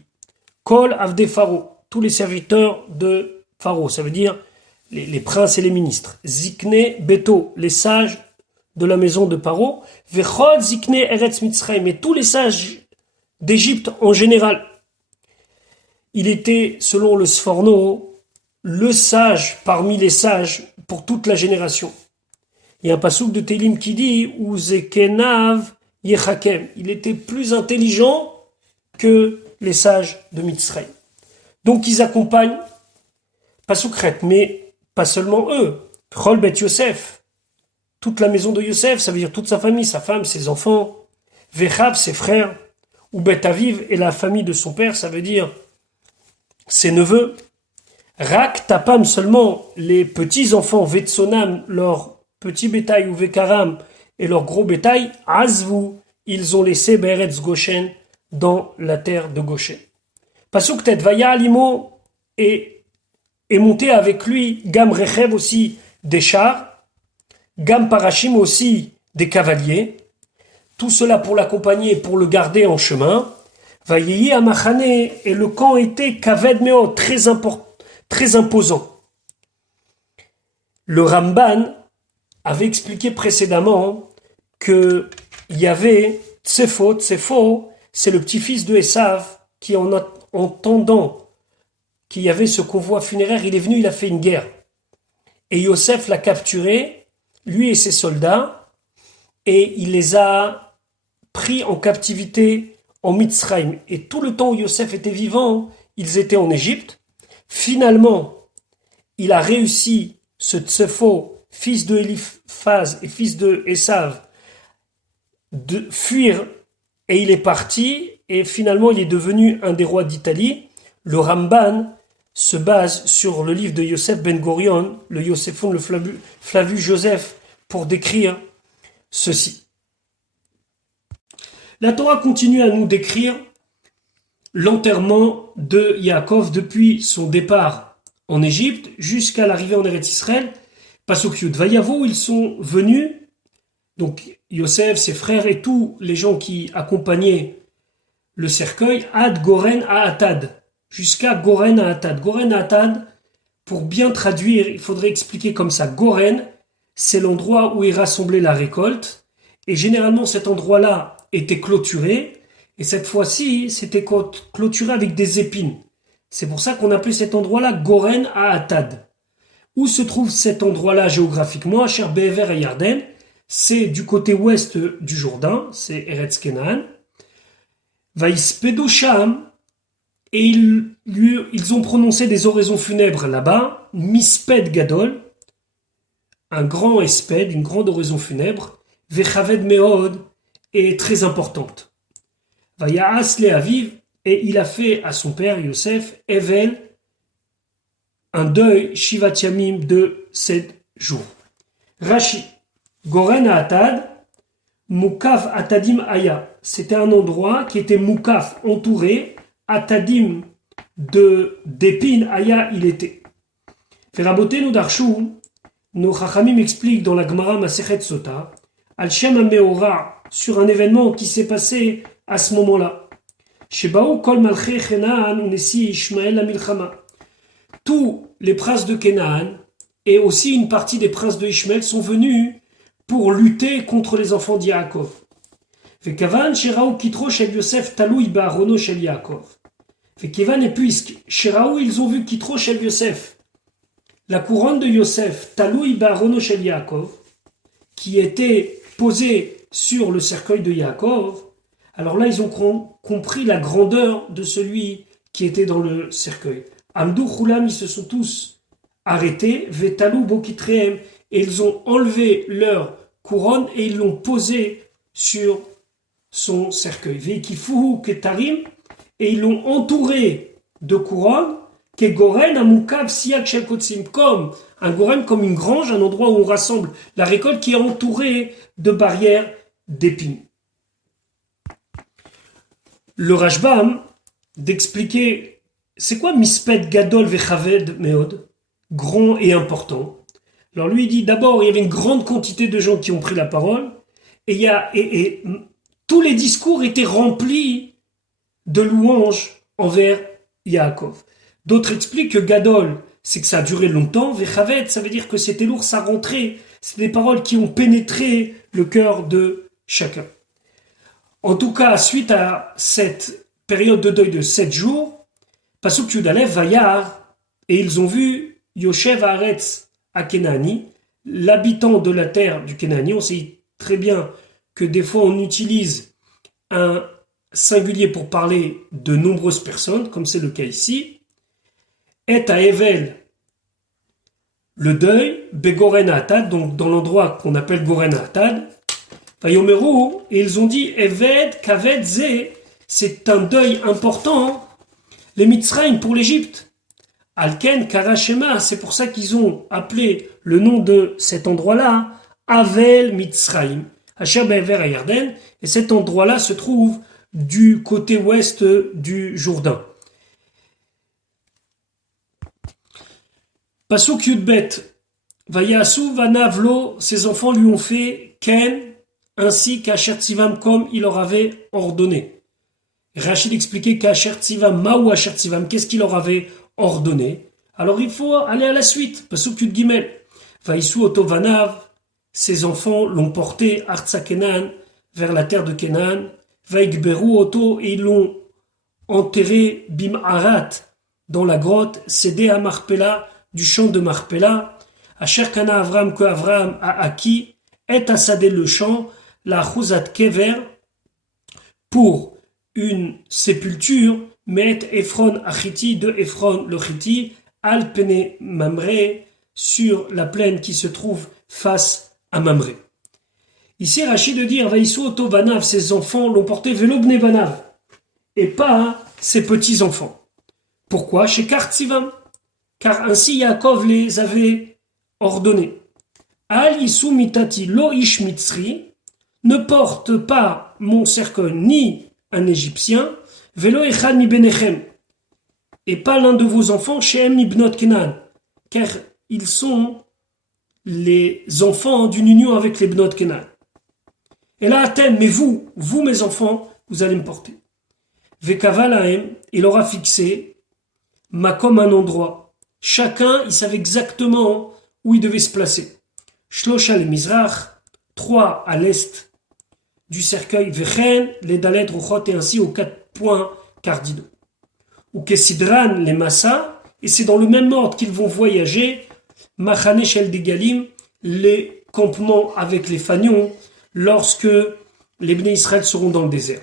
Kol Avde Pharaon, tous les serviteurs de Pharaon, ça veut dire les princes et les ministres. Zikne Beto, les sages de la maison de Pharaon. Vechol Zikne Eretz Mitzrayim, et tous les sages d'Égypte en général. il était, selon le Sforno, le sage parmi les sages pour toute la génération. Il y a un passouk de Télim qui dit « Uzekenav yechakem ». Il était plus intelligent que les sages de Mitzrayim. Donc ils accompagnent Passoukret, mais pas seulement eux. Chol bet Yosef, toute la maison de Yosef, ça veut dire toute sa famille, sa femme, ses enfants. Vechav, ses frères. Ou bet Aviv et la famille de son père, ça veut dire ses neveux. Rak tapam, seulement les petits-enfants, Vetsonam, leur petit bétail, ou Vekaram, et leur gros bétail, Azvu, ils ont laissé Beretz Goshen dans la terre de Goshen. Pasuk Tet, Vaya Alimo, et monté avec lui, Gam Rechev aussi des chars, Gam Parashim aussi des cavaliers, tout cela pour l'accompagner et pour le garder en chemin. Vayeyi Amachane, et le camp était Kaved Meo, très imposant. Le Ramban avait expliqué précédemment qu'il y avait Tsefo, c'est le petit-fils de Esav qui, en entendant qu'il y avait ce convoi funéraire, il est venu, il a fait une guerre. Et Yosef l'a capturé, lui et ses soldats, et il les a pris en captivité en Mitzrayim. Et tout le temps où Yosef était vivant, ils étaient en Égypte. Finalement, il a réussi, ce Tsefo, fils de Eliphaz et fils de Esav, de fuir, et il est parti, et finalement il est devenu un des rois d'Italie. Le Ramban se base sur le livre de Yosef Ben Gurion, le Yosephon, le Flavius Joseph, pour décrire ceci. La Torah continue à nous décrire l'enterrement de Yaakov depuis son départ en Égypte jusqu'à l'arrivée en Eretz Israël. Pasuk Yud Vayavo, ils sont venus, donc Yosef, ses frères et tous les gens qui accompagnaient le cercueil, Ad Goren à Atad, jusqu'à Goren à Atad. Goren à Atad, pour bien traduire, il faudrait expliquer comme ça. Goren, c'est l'endroit où est rassemblée la récolte, et généralement cet endroit-là était clôturé, et cette fois-ci, c'était clôturé avec des épines. C'est pour ça qu'on appelait cet endroit-là Goren à Atad. Où se trouve cet endroit-là géographiquement? Cher Be'ever et Yarden, c'est du côté ouest du Jourdain, c'est Eretz Kenaan. Vaïspedou Sham, et ils ont prononcé des oraisons funèbres là-bas, Misped Gadol, un grand esped, une grande oraison funèbre, Vechaved Meod, est très importante. Vayaas le Aviv, et il a fait à son père Yosef, Evel, un deuil Shivat Yamim de 7 jours. Rashi, Goren à Atad, Mukaf Atadim Aya. C'était un endroit qui était Mukaf, entouré, Atadim d'épines, Aya il était. Feraboté nous darchou, nos Chachamim expliquent dans la Gemara Masechet Sota, Al-Shem HaMeora, sur un événement qui s'est passé à ce moment-là. Shebaou Kol Malchei Chenaan Unesi Ishmael la Milchama. Tous les princes de Canaan et aussi une partie des princes de Ishmael sont venus pour lutter contre les enfants d'Yaakov. Vekavan Sheraou Kitro Shel Yosef Taloui Ba'arono Shel Yaakov. Vekevan et puisque Sheraou ils ont vu Kitro Shel Yosef, la couronne de Yosef Taloui Ba'arono Shel Yaakov, qui était posée sur le cercueil de Yaakov. Alors là ils ont compris la grandeur de celui qui était dans le cercueil. Amdou Choulam, ils se sont tous arrêtés, Vetalou Bokitreem, et ils ont enlevé leur couronne et ils l'ont posée sur son cercueil. Veikifuhu Ketarim, et ils l'ont entouré de couronnes, Kegoren Amukav Siak Shel Kotsim, comme un goren, comme une grange, un endroit où on rassemble la récolte qui est entourée de barrières d'épines. Le Rashbam d'expliquer c'est quoi Misped Gadol Vechaved Meod, grand et important. Alors lui il dit d'abord il y avait une grande quantité de gens qui ont pris la parole et tous les discours étaient remplis de louanges envers Yaakov. D'autres expliquent que Gadol c'est que ça a duré longtemps, Vechaved ça veut dire que c'était lourd, ça rentrait, c'est des paroles qui ont pénétré le cœur de chacun. En tout cas, suite à cette période de deuil de 7 jours, Pasuk Yudalev Vayar, et ils ont vu Yoshev Haaretz à Kenani, l'habitant de la terre du Kenani. On sait très bien que des fois on utilise un singulier pour parler de nombreuses personnes, comme c'est le cas ici. Et à Evel, le deuil, Begoren Atad, donc dans l'endroit qu'on appelle Goren Atad. Vayomeru, et ils ont dit Eved, Kaved, Ze, c'est un deuil important, les Mitzrayim pour l'Égypte. Alken, Karashema, c'est pour ça qu'ils ont appelé le nom de cet endroit-là Avel Mitzrayim, Asher Be'ever à Yarden, et cet endroit-là se trouve du côté ouest du Jourdain. Pasuk Yudbet, Vayasu Vanavlo, ses enfants lui ont fait Ken, ainsi qu'Asher Tzivam, comme il leur avait ordonné. Rachid expliquait qu'Asher Tzivam, Maou Asher Tzivam, qu'est-ce qu'il leur avait ordonné. Alors il faut aller à la suite. Pasuk Yud Gimel, Vaïsu Oto Vanav, ses enfants l'ont porté Artsa Kenan, vers la terre de Kenan, Vaïkberu Oto, et ils l'ont enterré Bim Arat, dans la grotte, Sédé à Marpella, du champ de Marpella, Asher Kana Avram, que Avram a acquis, est à Sadé le champ, la Chuzat Kever, pour une sépulture, met Ephron Achiti, de Ephron le Chiti, Al Pene Mamré, sur la plaine qui se trouve face à Mamré. Ici, Rachid de dire, Vaïsou Oto Banav, ses enfants l'ont porté Velobne Banav, et pas ses petits-enfants. Pourquoi? Chez Kartzivam, car ainsi Yaakov les avait ordonnés. Al Yisou Mitati Lo Ish Mitzri, ne porte pas mon cercueil ni un Égyptien, Velo Echad mi Benechem, et pas l'un de vos enfants, Shem Ibnot Kenan, car ils sont les enfants d'une union avec les Bnot Kenan. Et là, Athènes, mais vous mes enfants, vous allez me porter. Vekavalahem, il aura fixé Makom, un endroit. Chacun, il savait exactement où il devait se placer. Shlosh al Mizrach, 3 à l'est du cercueil, Vechen, les Dalet, Ruchot, et ainsi aux 4 points cardinaux. Ou Kesidran, les Massa, et c'est dans le même ordre qu'ils vont voyager, Machane Shel Degalim, les campements avec les fanions, lorsque les Bnei Israël seront dans le désert.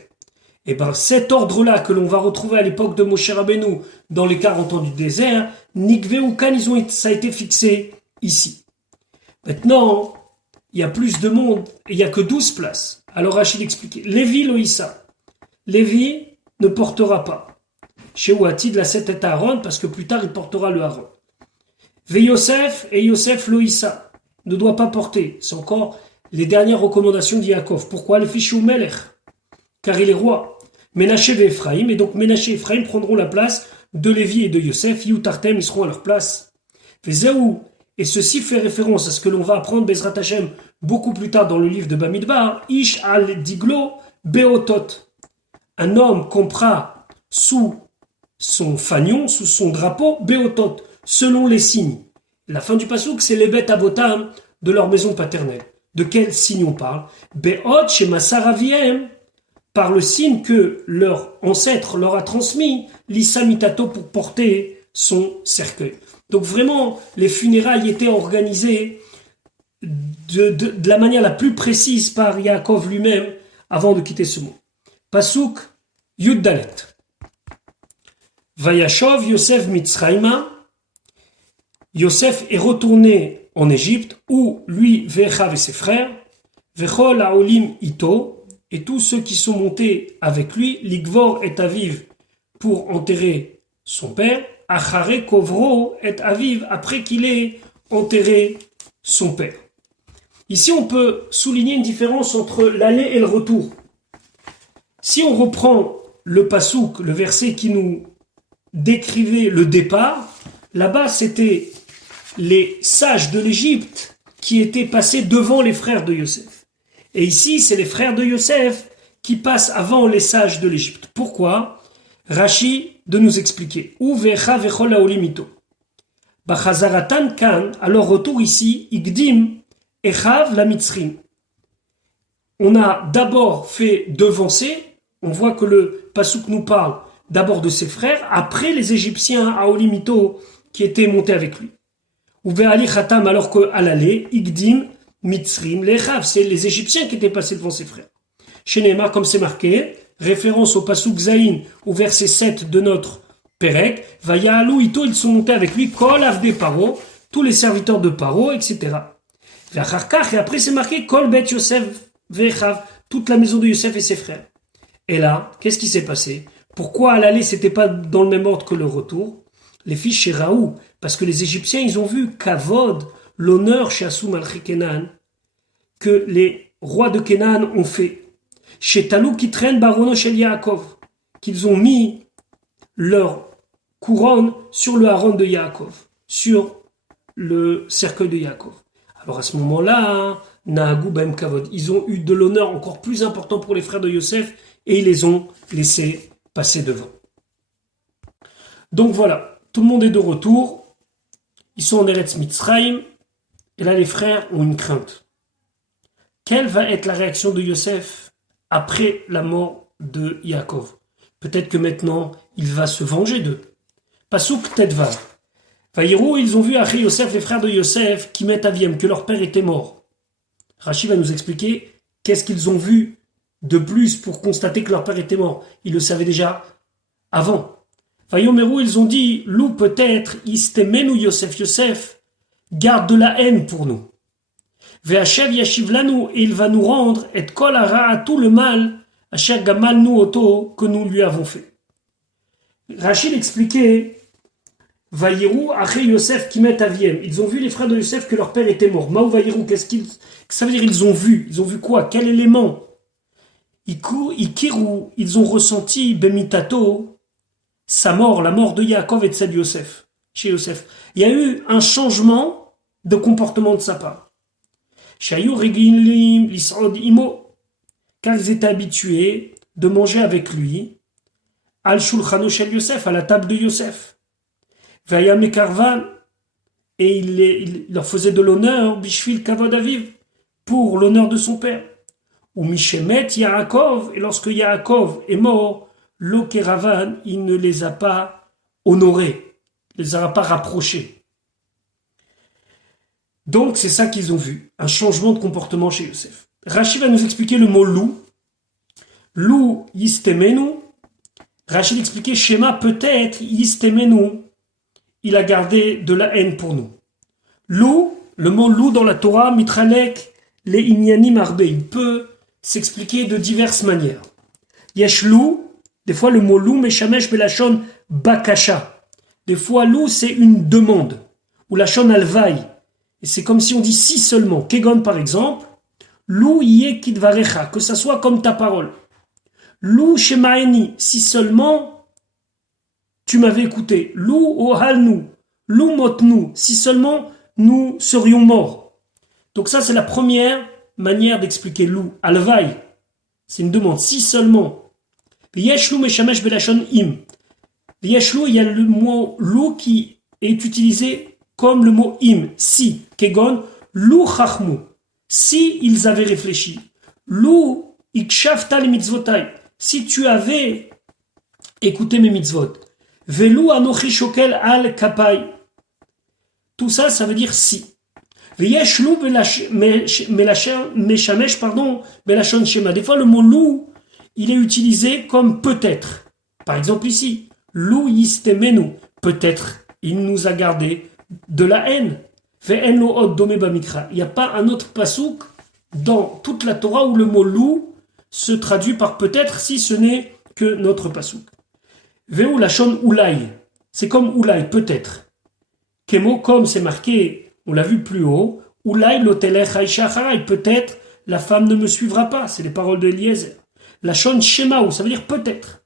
Et bien cet ordre-là que l'on va retrouver à l'époque de Moshe Rabbeinu dans les 40 ans du désert, Nikve ou Kan, ça a été fixé ici. Maintenant, il y a plus de monde et il n'y a que 12 places. Alors Rachid expliquait, Lévi Loïssa, Lévi ne portera pas. Chez Ouati de la 7 est Aaron, parce que plus tard il portera le Aaron. Ve Yosef et Yosef Loïssa ne doit pas porter. C'est encore les dernières recommandations d'Yaakov. Pourquoi? Le fichu Melech, car il est roi. Ménaché et Ephraim, et donc Ménaché et Ephraim prendront la place de Lévi et de Yosef. Youtartem, ils seront à leur place. Vezéou, et ceci fait référence à ce que l'on va apprendre Bezrat Hashem beaucoup plus tard dans le livre de Bamidbar. Ish al Diglo Beotot. Un homme comprend sous son fanion, sous son drapeau, Beotot, selon les signes. La fin du pasouk, c'est les bêtes abotam de leur maison paternelle. De quel signe on parle? Beot chez Masaraviem, par le signe que leur ancêtre leur a transmis, l'Issamitato, pour porter son cercueil. Donc vraiment, les funérailles étaient organisées de la manière la plus précise par Yaakov lui-même avant de quitter ce monde. Pasouk Yud Dalet. Vayashov Yosef Mitzrayma. Yosef est retourné en Égypte, où lui, Vechav et ses frères, Vechol Haolim Ito, et tous ceux qui sont montés avec lui, Ligvor et Aviv, pour enterrer son père, Achare Kovro et Aviv, après qu'il ait enterré son père. Ici, on peut souligner une différence entre l'aller et le retour. Si on reprend le pasouk, le verset qui nous décrivait le départ, là-bas, c'était les sages de l'Égypte qui étaient passés devant les frères de Yosef. Et ici, c'est les frères de Yosef qui passent avant les sages de l'Égypte. Pourquoi? Rashi de nous expliquer. Uvecha vechol haolimito. Bachazaratan kan, à leur retour ici, Igdim, Echav la Mitzrim. On a d'abord fait devancer, on voit que le pasouk nous parle d'abord de ses frères, après les Égyptiens à Olimito qui étaient montés avec lui. Ou Ve'ali Khatam, alors qu'à l'aller, Igdim, Mitzrim, Lechav, c'est les Égyptiens qui étaient passés devant ses frères. Chez Neymar, comme c'est marqué, référence au Pasuk Zaïn, au verset 7 de notre Perek, Vaya'alou Ito, ils sont montés avec lui, Kol Avde Paro, tous les serviteurs de Paro, etc. Et après c'est marqué, Kol Bet Yosef Vechav, toute la maison de Yosef et ses frères. Et là, qu'est-ce qui s'est passé? Pourquoi à l'aller, c'était pas dans le même ordre que le retour? Les filles chez Raoult, parce que les Égyptiens, ils ont vu Kavod, l'honneur chez Assou Malchi Kenan, que les rois de Kenan ont fait. Chez Talou qui traîne Barono chez Yaakov, qu'ils ont mis leur couronne sur le haron de Yaakov, sur le cercueil de Yaakov. Alors à ce moment-là, Nahagou Bem Kavod, ils ont eu de l'honneur encore plus important pour les frères de Yosef et ils les ont laissés passer devant. Donc voilà, tout le monde est de retour, ils sont en Eretz Mitzrayim, et là les frères ont une crainte. Quelle va être la réaction de Yosef après la mort de Yaakov? Peut-être que maintenant, il va se venger d'eux. Pasuk Tedvav. Vaïrou, ils ont vu Aché Yosef, les frères de Yosef, qui mettent Aviem, que leur père était mort. Rachi va nous expliquer qu'est-ce qu'ils ont vu de plus pour constater que leur père était mort. Ils le savaient déjà avant. Vayomerou, ils ont dit, Lou peut-être, Istemenu Yosef, Yosef, garde de la haine pour nous. Ve'achev yashiv lanu, et il va nous rendre, et kol hara, tout le mal, asher gamal nu oto, que nous lui avons fait. Rachid expliquait, Vaïrou, Aché Yosef, qui met Aviem. Ils ont vu les frères de Yosef que leur père était mort. Maou Vaïrou, qu'est-ce qu'ils, ça veut dire ils ont vu? Ils ont vu quoi? Quel élément? Ikirou, ils ont ressenti Bemitato, sa mort, la mort de Yaakov et de celle de Yosef, chez Yosef. Il y a eu un changement de comportement de sa part. Shayou Regilim, Lisrod Imo, car ils étaient habitués de manger avec lui, Al Shulchano Shel Yosef, à la table de Yosef. Vayam Karvan, et il leur faisait de l'honneur, Bishvil Kavod Aviv, pour l'honneur de son père. Ou Mishemet Yaakov, et lorsque Yaakov est mort, Lokeravan, il ne les a pas honorés, il ne les a pas rapprochés. Donc c'est ça qu'ils ont vu, un changement de comportement chez Yosef. Rachid va nous expliquer le mot lou. Lou yistemenu. Rachid expliquait Shema peut-être yistemenu. Il a gardé de la haine pour nous. Lou, le mot lou dans la Torah, mitralek, les inyanim arbe, il peut s'expliquer de diverses manières. Yesh lou, des fois le mot lou, meshamesh belachon bakasha. Des fois lou, c'est une demande, ou lachon alvaï. Et c'est comme si on dit si seulement. Kegon par exemple, lou yé kidvarecha, que ça soit comme ta parole. Lou shemaeni, si seulement tu m'avais écouté. Lou ohalnu, lou motnu, si seulement nous serions morts. Donc ça c'est la première manière d'expliquer lou. Alvaï, c'est une demande, si seulement. Yeshlu meshamesh belashon im. Yeshlu, il y a le mot lou qui est utilisé comme le mot im, si, kegon, lou chachmu, si ils avaient réfléchi, lou ikshafta les mitzvotai, si tu avais écouté mes mitzvot, velou anochi shokel al kapai, tout ça, ça veut dire si. Veyeshlu meshamesh, pardon, belashon shema. Des fois, le mot lou, il est utilisé comme peut-être. Par exemple ici, lou yistemenu, peut-être, il nous a gardé de la haine. Il n'y a pas un autre pasouk dans toute la Torah où le mot lou se traduit par peut-être si ce n'est que notre pasouk. Veu lachon oulai, c'est comme oulai, peut-être. Kemo, comme c'est marqué, on l'a vu plus haut, oulai lotelech haisha harai, peut-être la femme ne me suivra pas, c'est les paroles de Eliezer. Lachon shema, ça veut dire peut-être.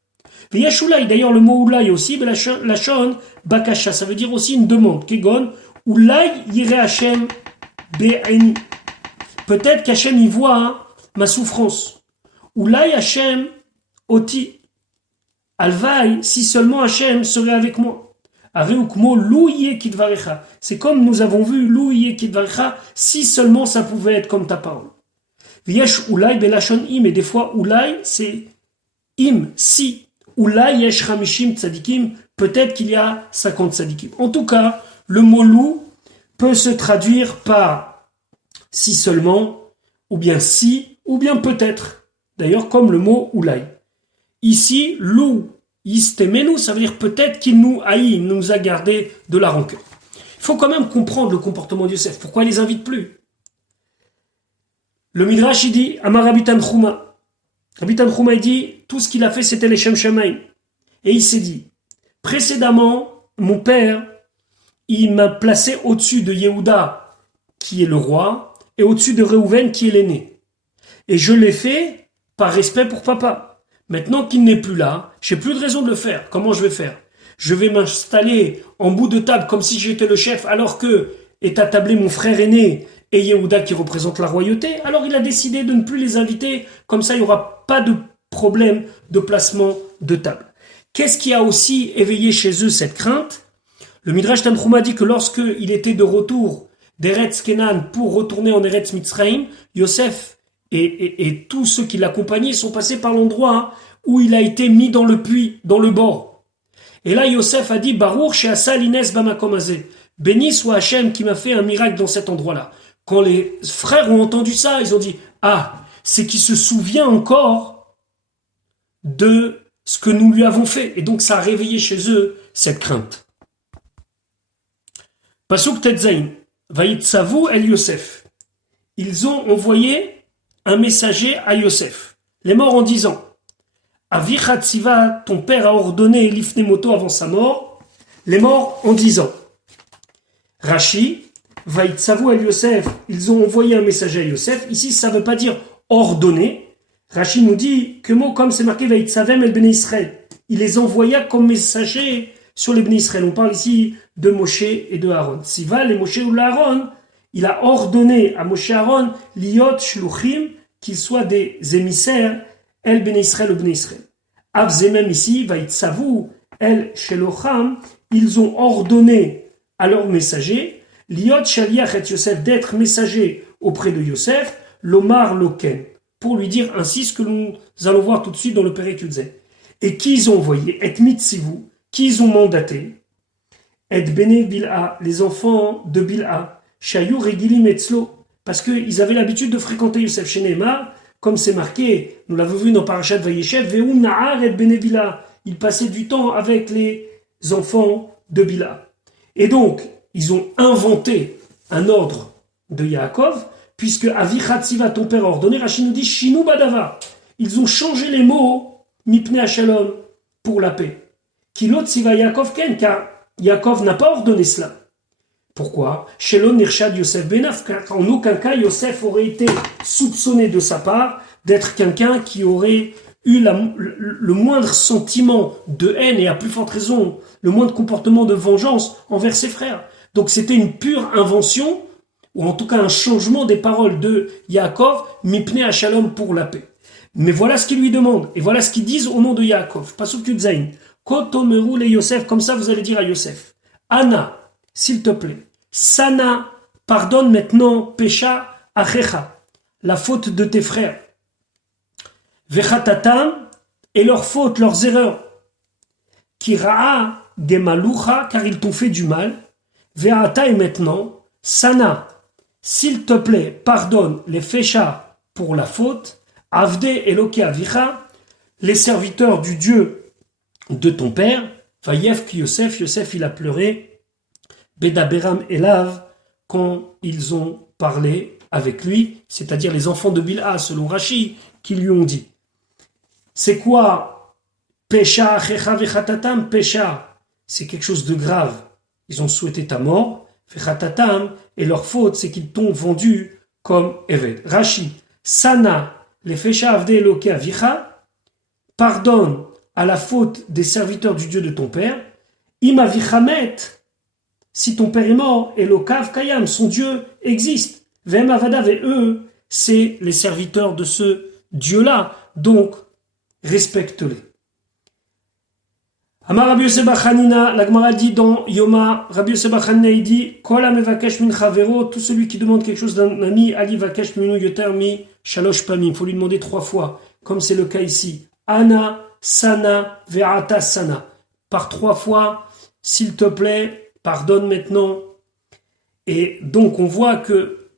Veyashulai, d'ailleurs le mot oulai aussi, mais lachon bakasha, ça veut dire aussi une demande. Kegon, oulai yireh Hashem be'eni. Peut-être qu'Hachem y voit ma souffrance. Oulai Hashem oti. Alvaï, si seulement Hachem serait avec moi. Aveukmo louye kidvarecha. C'est comme nous avons vu louye kidvarecha, si seulement ça pouvait être comme ta parole. Vyesh oulai belachon im, et des fois oulai c'est im, si. Oula yesh hamishim tzadikim, peut-être qu'il y a 50 tzadikim. En tout cas, le mot loup peut se traduire par si seulement, ou bien si, ou bien peut-être. D'ailleurs, comme le mot oulaï. Ici, loup, istemenu, ça veut dire peut-être qu'il nous haït, il nous a gardé de la rancœur. Il faut quand même comprendre le comportement de Yosef. Pourquoi il les invite plus? Le Midrash, il dit, Amar Rabbi Tanchuma. Rabbi Tanchuma, il dit, tout ce qu'il a fait, c'était les Shem Shamaim. Et il s'est dit, précédemment, mon père, il m'a placé au-dessus de Yehuda, qui est le roi, et au-dessus de Reuven, qui est l'aîné. Et je l'ai fait par respect pour papa. Maintenant qu'il n'est plus là, j'ai plus de raison de le faire. Comment je vais faire? Je vais m'installer en bout de table comme si j'étais le chef, alors que est attablé mon frère aîné et Yehuda qui représente la royauté. Alors il a décidé de ne plus les inviter, comme ça il n'y aura pas de problème de placement de table. Qu'est-ce qui a aussi éveillé chez eux cette crainte? Le Midrash Tanchuma dit que lorsqu'il était de retour d'Eretz Kenan pour retourner en Eretz Mitzrayim, Yosef et tous ceux qui l'accompagnaient sont passés par l'endroit où il a été mis dans le puits, dans le bord. Et là, Yosef a dit, Baruch she'asa lines bamakom hazeh. Béni soit Hachem qui m'a fait un miracle dans cet endroit-là. Quand les frères ont entendu ça, ils ont dit, ah, c'est qu'il se souvient encore de ce que nous lui avons fait. Et donc, ça a réveillé chez eux cette crainte. Pasuk Tetzain, Vayitzavu el Yosef. Ils ont envoyé un messager à Yosef. Les morts en disant, Avicha Tziva, ton père a ordonné l'ifnemoto avant sa mort. Les morts en disant, Rashi, Vayitzavu el Yosef, ils ont envoyé un messager à Yosef. Ici, ça ne veut pas dire ordonner. Rashi nous dit que mot comme c'est marqué Vayitzavem el Bnei Israël. Il les envoya comme messagers sur les Bnei Israël. On parle ici de Moshe et de Aaron. Siva, les Moshe ou Aaron, il a ordonné à Moshe et Aaron, liot shluchim, qu'ils soient des émissaires, el Bnei Israël ou Bnei Israël. Avzemem ici, Vayitzavu el shelocham, ils ont ordonné à leurs messagers, liot shaliach et Yosef, d'être messagers auprès de Yosef, lomar loken, pour lui dire ainsi ce que nous allons voir tout de suite dans le Perek Yudzeh. Et qui ils ont envoyé? Et mitzivu, qui ils ont mandaté? Et Bene Bilha, les enfants de Bilha, Shayu Regilim Etzlo, parce qu'ils avaient l'habitude de fréquenter Yosef Shenemar, comme c'est marqué, nous l'avons vu dans Parashat Vayeshev, Ve'u Nahar et Bene Bilha, ils passaient du temps avec les enfants de Bilha. Et donc, ils ont inventé un ordre de Yaakov, puisque Avicha Tziva, ton père a ordonné, Rachid nous dit Shinu Badava. Ils ont changé les mots Mipnei Hashalom pour la paix. Kilo Tziva Yaakov Ken, car Yaakov n'a pas ordonné cela. Pourquoi? Shelo Nirshad Yosef Benaf, car en aucun cas Yosef aurait été soupçonné de sa part d'être quelqu'un qui aurait eu le moindre sentiment de haine et à plus forte raison, le moindre comportement de vengeance envers ses frères. Donc c'était une pure invention, ou en tout cas un changement des paroles de Yaakov, Mipnei Hashalom pour la paix. Mais voilà ce qu'ils lui demandent, et voilà ce qu'ils disent au nom de Yaakov. Pasuk Yudzaïn, Kotomeru le Yosef, comme ça vous allez dire à Yosef, Anna, s'il te plaît, Sana, pardonne maintenant, Pesha Achecha, la faute de tes frères. Vechatatam, et leurs fautes, leurs erreurs. Kira'a gemalucha, car ils t'ont fait du mal. Ve'ata, et maintenant, Sana, s'il te plaît, pardonne les Fesha pour la faute. Avde Eloke Avicha, les serviteurs du Dieu de ton père. Vayef Yosef, Yosef il a pleuré. Bedaberam Elav, quand ils ont parlé avec lui, c'est-à-dire les enfants de Bilha, selon Rashi, qui lui ont dit. C'est quoi Pesha Achecha Vechatatam? Pesha, c'est quelque chose de grave. Ils ont souhaité ta mort. Vechatatam, et leur faute, c'est qu'ils t'ont vendu comme Eved. Rashi, Sana, les Fesha Avde Eloke Avicha, pardonne à la faute des serviteurs du Dieu de ton père. Im Avichamet, si ton père est mort, Elokav Kayam, son Dieu existe. Vem Avadav, et eux, c'est les serviteurs de ce Dieu-là. Donc, respecte-les. Amar Rabbi Yosef bar Chanina, la Gemara dit dans Yoma, Rabbi Yosef bar Chanina, il dit, Kol hamevakesh min chavero, tout celui qui demande quelque chose d'un ami, Ali vakesh minu yoter mi shalosh pamim. Il faut lui demander 3 fois, comme c'est le cas ici. Anna, sana ve'ata sana. Par 3 fois, s'il te plaît, pardonne maintenant. Et donc on voit que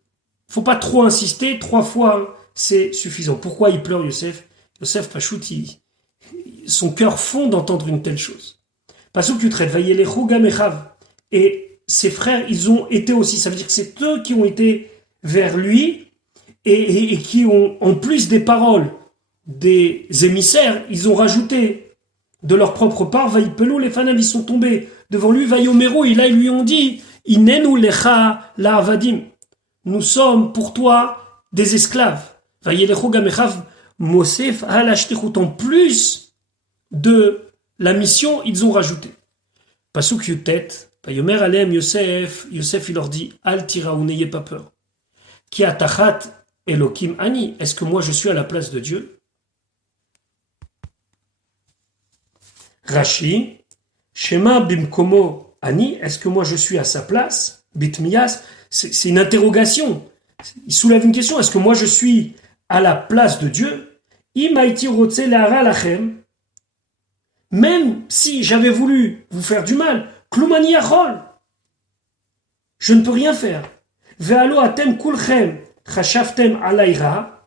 faut pas trop insister, 3 fois c'est suffisant. Pourquoi il pleure Yosef? Yosef Pachout, son cœur fond d'entendre une telle chose. Pasuk Yutret, Vayelechu gamechav. Et ses frères, ils ont été aussi. Ça veut dire que c'est eux qui ont été vers lui et qui ont, en plus des paroles des émissaires, ils ont rajouté de leur propre part, Vaïpelo, les fanav, ils sont tombés devant lui, Vaïomero, et là ils lui ont dit, Inenu lecha la avadim. Nous sommes pour toi des esclaves. Vayelechu gamechav Mosef halashtichut. En plus de la mission, ils ont rajouté. Pasuk Yutet, Vayomer alem Yosef, Yosef il leur dit, Al tiraou, n'ayez pas peur. Ki atachat Elokim ani, est-ce que moi je suis à la place de Dieu? Rashi, Shema bimkomo ani, est-ce que moi je suis à sa place? Bitmiyas, c'est une interrogation. Il soulève une question, est-ce que moi je suis à la place de Dieu? Imaiti rotse la'ara lachem, même si j'avais voulu vous faire du mal, klumani yachol, je ne peux rien faire. Ve'alo atem kulchem chashavtem alayra,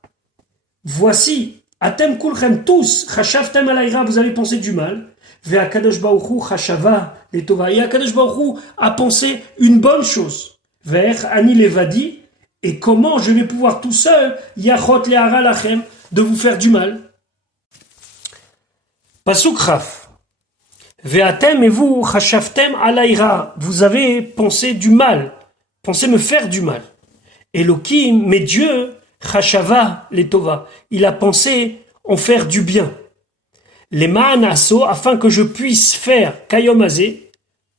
voici, atem kulchem tous chashavtem alayra, vous avez pensé du mal. Ve'akadosh baruchu chashava letova, et Akadosh baruchu a pensé une bonne chose. Ve'ech ani levadi, et comment je vais pouvoir tout seul yachot le'ara lachem, de vous faire du mal. Pasuk Raf. Ve'atem et vous chashavtem alayra, vous avez pensé du mal, pensé me faire du mal. Elohim, mais Dieu, chashava letova, il a pensé en faire du bien. Les ma'anaso, afin que je puisse faire kayom azé,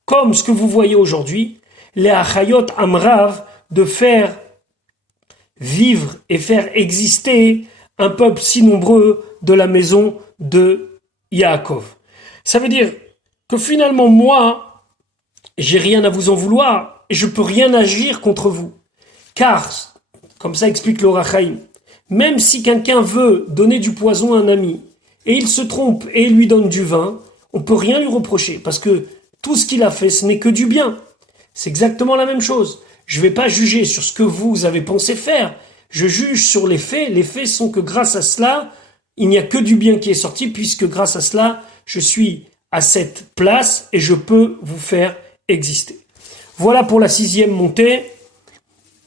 comme ce que vous voyez aujourd'hui, les achayot amrav, de faire vivre et faire exister un peuple si nombreux de la maison de Yaakov. Ça veut dire que finalement moi, j'ai rien à vous en vouloir et je peux rien agir contre vous. Car, comme ça explique l'Or HaChaim, même si quelqu'un veut donner du poison à un ami, et il se trompe et il lui donne du vin, on peut rien lui reprocher, parce que tout ce qu'il a fait, ce n'est que du bien. C'est exactement la même chose. Je ne vais pas juger sur ce que vous avez pensé faire, je juge sur les faits. Les faits sont que grâce à cela, il n'y a que du bien qui est sorti, puisque grâce à cela, je suis à cette place et je peux vous faire exister. Voilà pour la 6e montée.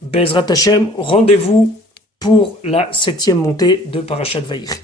Bezrat Hashem, rendez-vous pour la 7e montée de Parashat Vayikra.